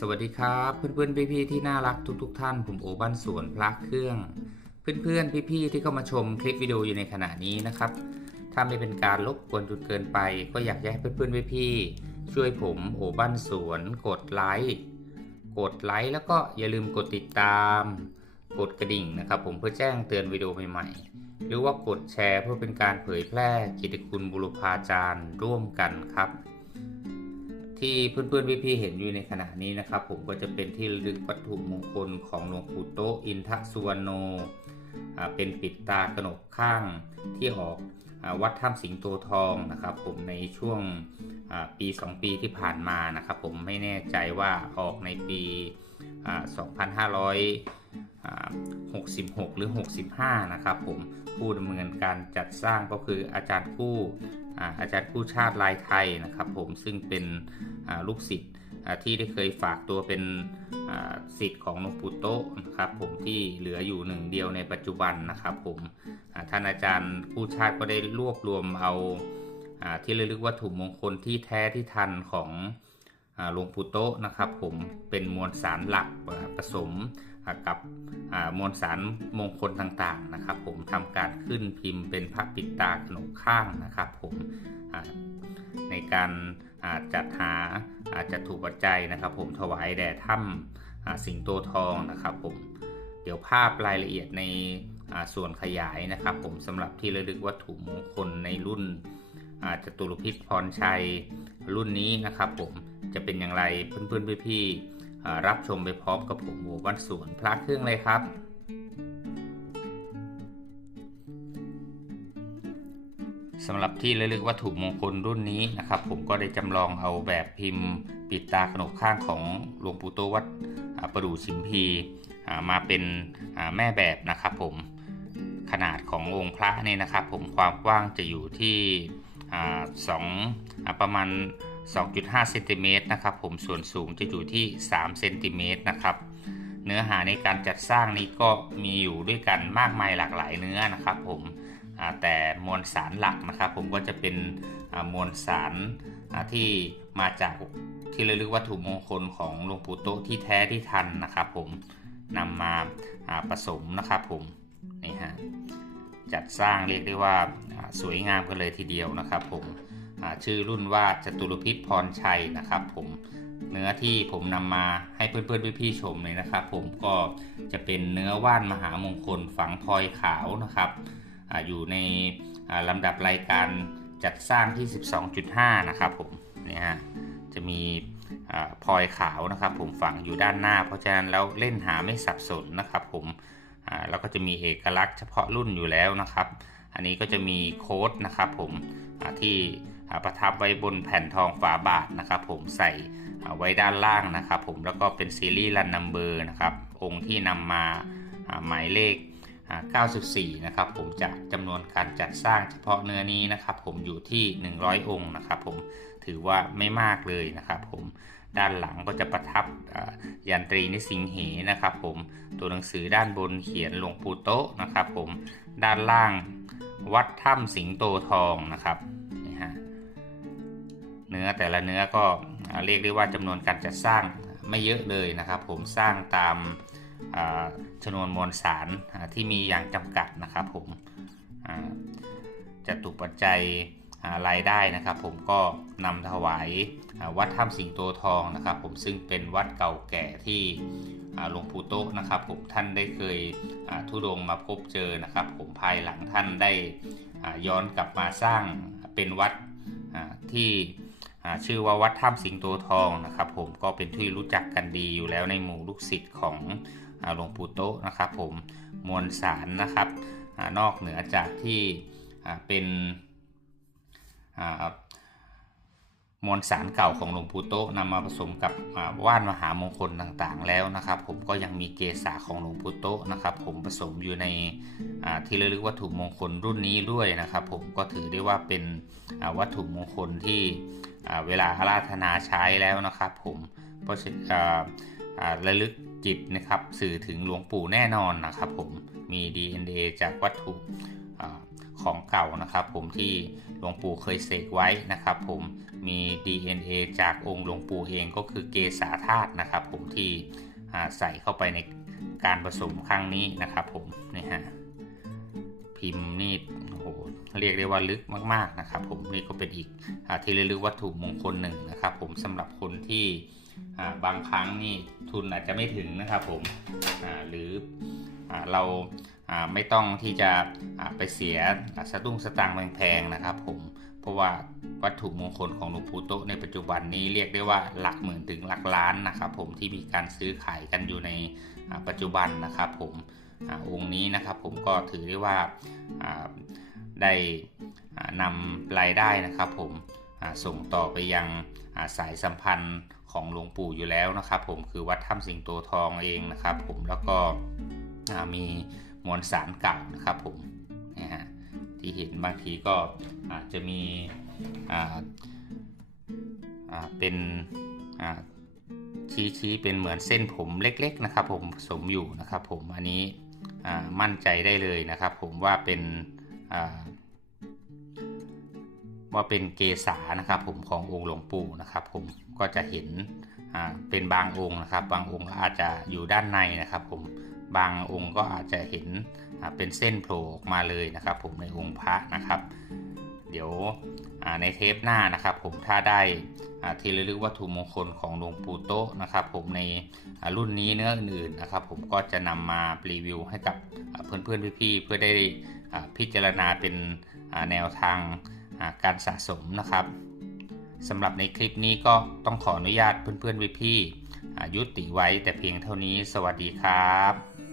สวัสดีครับ เพื่อนๆพี่ๆที่น่ารักทุกๆทท่าน ผมโอบ้านสวนพระเครื่อง เพื่อนๆพี่ๆที่เข้ามาชมคลิปวิดีโออยู่ในขณะนี้นะครับ ถ้าไม่เป็นการรบกวนจนเกินไป ก็อยากจะให้เพื่อนๆพี่ๆช่วยผมโอบ้านสวน กดไลค์กดไลค์แล้วก็อย่าลืมกดติดตาม กดกระดิ่งนะครับ ผมเพื่อแจ้งเตือนวิดีโอใหม่ๆ หรือว่ากดแชร์เพื่อเป็นการเผยแพร่กิตติคุณบุรพาจารย์ร่วมกันครับ ที่เพื่อนๆพี่ๆเห็นอยู่ในขณะนี้นะครับ ผมก็จะเป็นที่ระลึกวัตถุมงคลของหลวงปู่โตอินทสุวรรณโนอ่าเป็นปิดตากระหนกข้างที่ออกวัดถ้ำสิงโตทองนะครับ ผมในช่วงปี 2 ปีที่ผ่านมานะครับ ผมไม่แน่ใจว่าออกในปี 2566 หรือ 65 นะครับ ผมผู้ดำเนินการจัดสร้างก็คืออาจารย์กู้ อาจารย์ผู้ชาติลายไทยนะครับผมซึ่งเป็นลูกศิษย์ที่ได้เคยฝากตัวเป็นศิษย์ของหลวงปู่โตะนะครับผมที่เหลืออยู่หนึ่งเดียวในปัจจุบันนะครับผมท่านอาจารย์ผู้ชาติก็ได้รวบรวมเอาที่ระลึกวัตถุมงคลที่แท้ที่ทันของ หลวงปู่โตะนะครับ ผมเป็นมวลสารหลักอ่าผสมอ่ากับอ่ามวลสารมงคลต่างๆนะครับ ผมทำการขึ้นพิมพ์เป็นพระปิดตาขนมข้างนะครับ ผมอ่าในการอ่าจัดหาอ่าจัดถูกปัจจัยนะครับ ผมถวายแด่ถ้ำอ่าสิงโตทองนะครับ ผมเดี๋ยวภาพรายละเอียดในอ่าส่วนขยายนะครับ ผมสำหรับที่ระลึกวัตถุมงคลในรุ่นอ่าจตุรพิษพรชัยรุ่นนี้นะครับ ผม จะเป็นอย่างไรเพื่อนๆพี่ๆรับชมไปพร้อมกับผมโอวันสวนพระเครื่องเลยครับ สำหรับที่ระลึกวัตถุมงคลรุ่นนี้นะครับ ผมก็ได้จำลองเอาแบบพิมพ์ ปิดตาขนมข้างของหลวงปู่โตวัดอ่าประดู่ชิมพีมาเป็นแม่แบบนะครับผมขนาดขององค์พระนี่นะครับ ผมความกว้างจะอยู่ที่อสองอประมาณ 2.5เซนติเมตรนะครับผมส่วนสูงจะอยู่ที่3เซนติเมตรนะครับเนื้อหาในการจัดสร้างนี้ก็มีอยู่ด้วยกันมากมายหลากหลายเนื้อนะครับผมแต่มวลสารหลักนะครับ ผมก็จะเป็นมวลสารที่มาจากที่เระลึกวัตถุมงคลของหลวงปู่โตที่แท้ที่ทันนะครับผมนำมาผสมนะครับผมนี่ฮะจัดสร้างเรียกได้ว่าสวยงามกันเลยทีเดียวนะครับผม ชื่อรุ่นว่าจตุรพิษพรชัยนะครับ ผมเนื้อที่ผมนำมาให้เพื่อนๆพี่ๆชมเลยนะครับ ผมก็จะเป็นเนื้อว่านมหามงคลฝังพลอยขาวนะครับออยู่ในลำดับรายการจัดสร้างที่ 12.5 นะครับผมเนี่ยฮะจะมีพลอยขาวนะครับ ผมฝังอยู่ด้านหน้า เพราะฉะนั้นแล้วเล่นหาไม่สับสนนะครับ ผมแล้วก็จะมีเอกลักษณ์เฉพาะรุ่นอยู่แล้วนะครับ อันนี้ก็จะมีโค้ดนะครับ ผมที่ ประทับไว้บนแผ่นทองฝาบาทนะครับ ผมใส่ไว้ด้านล่างนะครับ ผมแล้วก็เป็นซีรีส์รันนัมเบอร์นะครับ องค์ที่นำมาอ่าหมายเลข 94 นะครับ ผมจากจำนวนการจัดสร้างเฉพาะเนื้อนี้นะครับ ผมอยู่ที่ 100 องค์นะครับ ผมถือว่าไม่มากเลยนะครับ ผมด้านหลังก็จะประทับยันตรีนิสิงเหนะครับ ผมตัวหนังสือด้านบนเขียนหลวงปู่โตนะครับ ผมด้านล่างวัดถ้ำสิงโตทองนะครับ เนื้อแต่ละเนื้อก็เรียกได้ว่าจำนวนการจัดสร้างไม่เยอะเลยนะครับ ผมสร้างตามอ่าชนวนมวลสารที่มีอย่างจำกัดนะครับผมจะถูกปัจจัยรายได้นะครับ ผมก็นำถวายวัดถ้ำสิงโตทองนะครับ ผมซึ่งเป็นวัดเก่าแก่ที่หลวงปู่โตะนะครับ ผมท่านได้เคยทุดงมาพบเจอนะครับ ผมภายหลังท่านได้ย้อนกลับมาสร้างเป็นวัดที่ ชื่อว่าวัดถ้ำสิงโตทองนะครับผมก็เป็นที่รู้จักกันดีอยู่แล้วในหมู่ลูกศิษย์ของหลวงปู่โตนะครับผมมวลสารนะครับอนอกเหนือจากที่เป็นมวลสารเก่าของหลวงปู่โตนำมาผสมกับว่านมหามงคลต่างๆ แล้วนะครับ ผมก็ยังมีเกษาของหลวงปู่โตนะครับ ผมผสมอยู่ในที่ระลึกวัตถุมงคลรุ่นนี้ด้วยนะครับ ผมก็ถือได้ว่าเป็นวัตถุมงคลที่ เวลาอาราธนาใช้แล้วนะครับ ผมเพราะระลึกจิตนะครับสื่อถึงหลวงปู่แน่นอนนะครับ ผมมี DNA จากวัตถุของเก่านะครับ ผมที่หลวงปู่เคยเสกไว้นะครับ ผมมี DNA จากองค์หลวงปู่เองก็คือเกษาธาตุนะครับ ผมที่ใส่เข้าไปในการผสมครั้งนี้นะครับ ผมนี่ฮะพิมพ์นี่โอ้โห เรียกได้ว่าลึกมาก ๆนะครับ ผมนี่ก็เป็นอีกอที่ระลึกวัตถุมงคลหนึ่งนะครับ ผมสำหรับคนที่บางครั้งนี่ทุนอาจจะไม่ถึงนะครับผมหรืออเราไม่ต้องที่จะไปเสียอ่าสตุ้งสตางค์แพงๆนะครับผมเพราะว่าวัตถุมงคลของหลวงปู่โตในปัจจุบันนี้เรียกได้ว่าหลักหมื่นถึงหลักล้านนะครับ ผมที่มีการซื้อขายกันอยู่ในปัจจุบันนะครับ ผมองค์นี้นะครับ ผมก็ถือได้ว่า ได้นำรายได้นะครับผมส่งต่อไปยังสายสัมพันธ์ของหลวงปู่อยู่แล้วนะครับ ผมคือวัดถ้ำสิงโตทองเองนะครับ ผมแล้วก็มีมวลสารเก่านะครับผมนะฮะที่เห็นบางทีก็อาจจะมีเป็นชี้ชี้เป็นเหมือนเส้นผมเล็กๆนะครับ ผมสมอยู่นะครับ ผมอันนี้มั่นใจได้เลยนะครับ ผมว่าเป็น ว่าเป็นเกษานะครับผมขององค์หลวงปู่นะครับ ผมก็จะเห็นเป็นบางองค์นะครับ บางองค์อาจจะอยู่ด้านในนะครับ ผมบางองค์ก็อาจจะเห็นเป็นเส้นโผล่ออกมาเลยนะครับ ผมในองค์พระนะครับ เดี๋ยวในเทปหน้านะครับผมถ้าได้ที่ระลึกวัตถุมงคลของหลวงปู่โตะนะครับผมในรุ่นนี้เนื้ออื่นๆนะครับผมก็จะนำมารีวิวให้กับเพื่อนๆพี่ๆเพื่อได้พิจารณาเป็นแนวทางการสะสมนะครับสำหรับในคลิปนี้ก็ต้องขออนุญาตเพื่อนๆพี่ๆยุติไว้แต่เพียงเท่านี้สวัสดีครับ